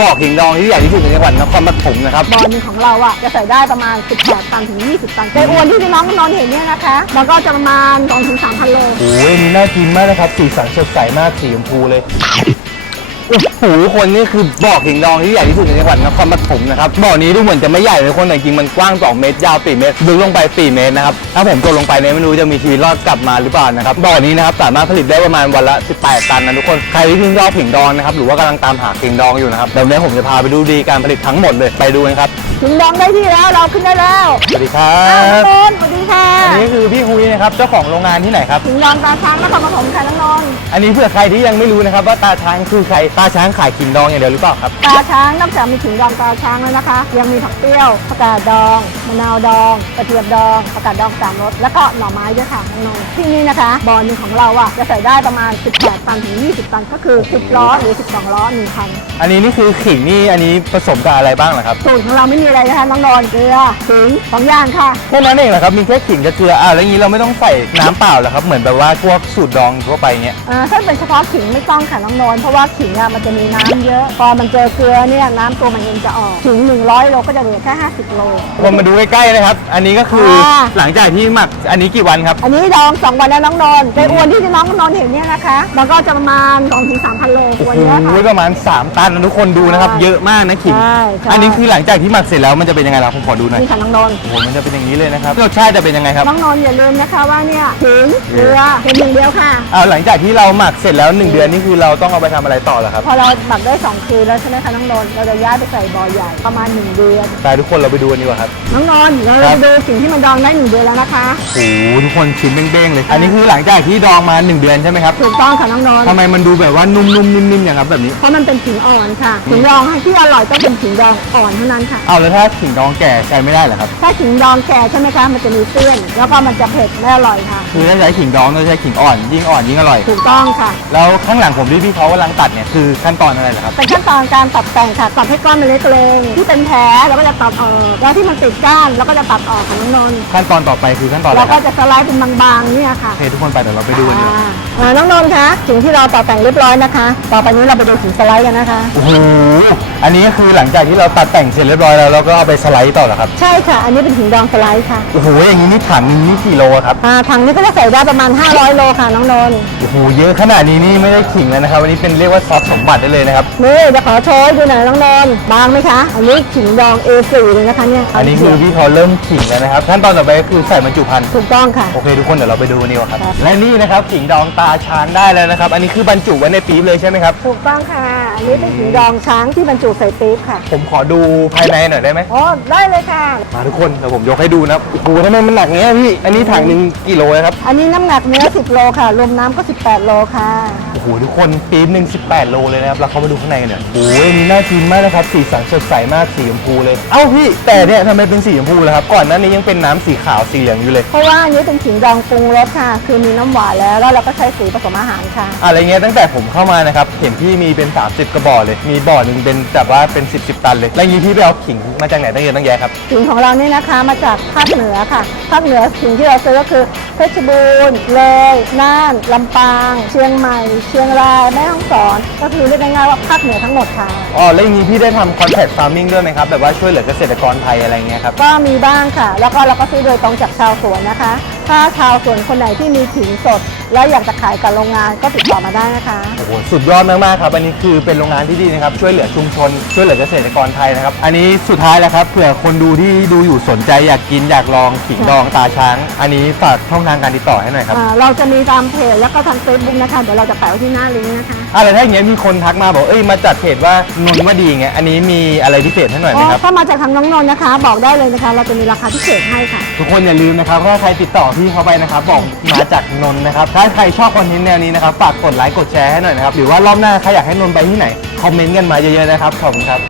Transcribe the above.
บ่อขิงดองที่ใหญ่ที่สุดในจังหวัดนครปฐมนะครับบ่อหนึ่งของเราอะจะใส่ได้ประมาณ 18 ตันถึง 20 ตันไก่อวนที่น้องนอนเห็นเนี่ยนะคะ มันก็จะประมาณ2-3,000โลโอ้ยนี่น่ากินมากนะครับ สีสันสดใสมากสีชมพูเลย โอ้โหคนนี่คือบ่อขิงดองที่ใหญ่ที่สุดในจังหวัดนครปฐมนะครับบ่อนี้ดูเหมือนจะไม่ใหญ่เลยคนแต่จริงมันกว้าง 2 เมตรยาว4เมตรลึกลงไป 4 เมตรนะครับถ้าผมตกลงไปเนี่ยไม่รู้จะมีชีวิตรอดกลับมาหรือเปล่านะครับบ่อนี้นะครับสามารถผลิตได้ประมาณวันละ 18 ตันนะทุกคนใครที่ชื่นชอบขิงดองนะครับหรือว่ากำลังตามหาขิงดองอยู่นะครับเดี๋ยววนนี้ผมจะพาไปดูดีการผลิตทั้งหมดเลยไปดูกันครับ ถึงดองได้ที่แล้วเราขึ้นได้แล้วสวัสดีครัอ้าวบต้นสวัสดีค่ะอันนี้คือพี่ฮุยนะครับ เจ้าของโรงงานที่ไหนครับ ถึงดองตาช้างนครปฐมค่ะน้องนนท์อันนี้เพื่อใครที่ยังไม่รู้นะครับว่าตาช้างคือใคร ตาช้างขายขิงดองอย่างเดียวหรือเปล่าครับ ตาช้างนอกจากมีถึงดองตาช้างแล้วนะคะ ยังมีผักเปรี้ยวผักกาดดองมะนาวดองกระเทียมดองผักกาดดองสามรสแล้วก็หน่อไม้ด้วยค่ะน้องนนท์ที่นี่นะคะบ่อหนึ่งของเราอะจะใส่ได้ประมาณ 18 ตันถึง 20 ตันก็คือ 10 ล้อหรือ 12 ล้อ1คันอันนี้นี่คือขิงนี่ อันนี้ผสมกับอะไรบ้างเหรอครับ สูตรของเราไม่มีอะไรนะคะน้องนนท์เกลือถึงสองอย่างค่ะแค่นั้นเองเหรอครับมีแค่ขิงกับเกลืออ่าแล้วอย่างนี้เราไม่ต้องใส่น้ำเปล่าเหรอครับเหมือนแบบว่าพวกสูตรดองทั่วไปเงี้ยอ่าถ้าเป็นเฉพาะขิงไม่ต้องค่ะน้องนนท์เพราะว่าขิงอะมันจะมีน้ำเยอะ พอมันเจอเกลือเนี่ยน้ำตัวมันเองจะออกขิง 100โลก็จะเหลือแค่50โล ผมมาดูใกล้ๆนะครับ อันนี้ก็คือค่ะ หลังจากที่หมักอันนี้กี่วันครับ อันนี้ดองสองวันแล้วน้องนนท์ไก่อวนที่น้องนนท์เห็นเนี่ยนะคะ มันก็จะประมาณ2ถึง3,000โลโอ้ตัวโหเนี้ยค่ะประมาณ 3 ตันนะทุกคนดูนะครับ ใช่เยอะมากนะขิง ใช่ใช่ อันนี้คือหลังจากที่หมักเสร็จแล้วมันจะเป็นยังไงล่ะผมขอดูหน่อยนี่ค่ะน้องนนท์โอ้โหมันจะเป็นอย่างนี้เลยนะครับรสชาติจะเป็นยังไงครับ น้องนนท์อย่าลืมนะคะว่าเนี่ยขิงเกลือเป็นหนึ่งเดียวค่ะ เอาหลังจากที่เราหมักเสร็จแล้ว 1 เดือนนี่คือเราต้องเอาไปทำอะไรต่อเหรอครับ พอเราหมักได้สองคืนแล้วใช่ไหมคะน้องนนท์เราจะย้ายไปใส่บ่อใหญ่ประมาณหนึ่งเดือนไปทุกคนเราไปดูกันดีกว่าครับ น้องนนท์เราครับดูสิ่งที่มันดองได้หนึ่งเดือนแล้วนะคะโอ้โหทุกคนชิ้นเบ้งๆเลย อันนี้คือหลังจากที่ดองมา 1 เดือนใช่ไหมครับถูกต้องค่ะน้องนนท์ทำไมมันดูแบบว่านุ่มๆนิ่มๆอย่างครับแบบนี้ เพราะมันเป็นขิงอ่อนค่ะขิงดองที่อร่อยต้องเป็นขิงดองอ่อนเท่านั้นค่ะ เอาแล้วถ้าขิงดองแก่ใช้ไม่ได้เหรอครับ ถ้าขิงดองแก่ใช่ไหมคะมันจะมีเตื้อนแล้วก็มันจะเผ็ดไม่อร่อยค่ะ คือถ้าใช้ขิงดองต้องใช้ขิงอ่อนยิ่งอ่อนยิ่งอร่อย ถูกต้องค่ะแล้วข้างหลังผมที่พี่เขากำลังตัดเนี่ยคือขั้นตอนอะไรเหรอครับ เป็นขั้นตอนการตัดแต่งค่ะตัดให้ก้อนมันเล็กลงที่เป็นแผลเราก็จะตัดออกแล้วที่มันติดก้านเราก็จะตัดออกค่ะน้องนนท์ขั้นตอนต่อไปคือขั้นตอนอะไรเราคก็รับจะสไลด์เป็นบางๆเนี่ยค่ะ โอเคทุกคนไปเดี๋ยวเราไปดูกันดีกว่าอ่าอ่าน้องนนท์คะสิ่งที่เราตัดแต่งเรียบร้อยนะคะ ต่อไปนี้เราไปดูขิงสไลด์กันนะคะ โอ้โหอันนี้ก็คือหลังจากที่เราตัดแต่งเสร็จเรียบร้อยแล้วเราก็เอาไปสไลด์ต่อเหรอครับใช่ค่ะ อันนี้เป็นขิงดองสไลด์ค่ะโอ้โหอย่างนี้นี่ถังนึงนี่กี่โลครับอ่าถังนี้ก็จะใส่ได้ประมาณ 500 โลค่ะน้องนนท์โอ้โหเยอะขนาดนี้นี่ไม่ได้ขิงแล้วนะครับวันนี้เป็นเรียกว่าซอสสมบัติได้เลยนะครับนี่จะขอโชว์ให้ดูหน่อยน้องนนท์บางไหมคะ อันนี้ขิงดอง A4 เลยนะคะเนี่ยอันนี้คือพี่เขาเริ่มขิงแล้วนะครับขั้นตอนต่อไปก็คือใส่บรรจุภัณฑ์ถูกต้องค่ะ โอเคทุกคนเดี๋ยวเราไปดูกันดีกว่าครับครับและนี่นะครับขิงดองตาช้างได้แล้วนะครับอันนี้คือบรรจุไว้ในปี๊บเลยใช่ไหมครับถูกต้องค่ะ อันนี้เป็นขิงดองช้างที่บรรจุใส่ปี๊บค่ะผมขอดูภายในหน่อยได้ไหม อ๋อได้เลยค่ะ มาทุกคนเดี๋ยวผมยกให้ดูนะครับโอ้โหทำไมมันหนักเงี้ยพี่ อันนี้ถังหนึ่งกี่โลนะครับ อันนี้น้ำหนักเนื้อ 10 โลค่ะ รวมน้ำก็ 18 โลค่ะ โอ้โหทุกคนปี๊บหนึ่ง18 โลเลยนะครับเราเข้ามาดูข้างในกันเนี่ยโอ้ยอันนี้น่ากินมากนะครับ สีสันสดใสมาก สีชมพูเลย เอ้าพี่ แต่เนี่ยทำไมเป็นสีชมพูล่ะครับ ก่อนหน้านี้ยังเป็นน้ำสีขาวสีเหลืองอยู่เลย เพราะว่าอันนี้เป็นขิงดองปรุงรสค่ะ คือมีน้ำหวานแล้วแล้วเราก็ใช้สีผสมอาหารค่ะ อะไรเงี้ยตั้งแต่ผมเข้ามานะครับ เห็นพี่มีเป็น 30กระบอกเลย มีบ่อหนึ่งเป็นแบบว่าเป็น 10 10ตันเลยแล้วอย่างนี้พี่ไปเอาขิงมาจากไหนตั้งเยอะตั้งแยะครับขิงของเรานี่นะคะมาจากภาคเหนือค่ะ ภาคเหนือขิงที่เราซื้อก็คือเพชรบูรณ์เลยน่านลำปาง เชียงใหม่ เชียงรายแม่ฮ่องสอน ก็คือเรียกง่ายๆว่าภาคเหนือทั้งหมดค่ะอ๋อแล้วอย่างนี้พี่ได้ทำคอนแทคฟาร์มิงด้วยไหมครับแบบว่าช่วยเหลือเกษตรกรไทยอะไรเงี้ยครับก็มีบ้างค่ะ แล้วก็เราก็ซื้อโดยตรงจากชาวสวนนะคะถ้าชาวสวนคนไหนที่มีขิงสด แล้วอยากจะขายกับโรงงานก็ติดต่อมาได้นะคะ โอ้โหสุดยอดมากๆครับ อันนี้คือเป็นโรงงานที่ดีนะครับ ช่วยเหลือชุมชน ช่วยเหลือเกษตรกรไทยนะครับ อันนี้สุดท้ายแล้วครับ เผื่อคนดูที่ดูอยู่สนใจอยากกินอยากลองขิงดองตาช้าง อันนี้ฝากช่องทางการติดต่อให้หน่อยครับ อ่าเราจะมีตามเพจแล้วก็ทางเฟซบุ๊กนะคะ เดี๋ยวเราจะแปะไว้ที่หน้าลิงก์นะคะอะไรถ้าอย่างเงี้ยมีคนทักมาบอก เอ้ย มาจัดเพจว่านนท์ว่าดีอย่างเงี้ย อันนี้มีอะไรพิเศษให้หน่อยไหมอ๋อครับ ถ้ามาจากทางน้องนนท์นะคะ บอกได้เลยนะคะ เราจะมีราคาพิเศษให้ค่ะ ทุกคนอย่าลืมนะครับถ้าใครติดต่อพี่เขาไปนะครับบอกมาจากนนท์นะครับถ้าใครชอบคอนเทนต์แนวนี้นะครับฝากกดไลค์กดแชร์ให้หน่อยนะครับหรือว่ารอบหน้าใครอยากให้นนท์ไปที่ไหนคอมเมนต์กันมาเยอะๆนะครับขอบคุณครับ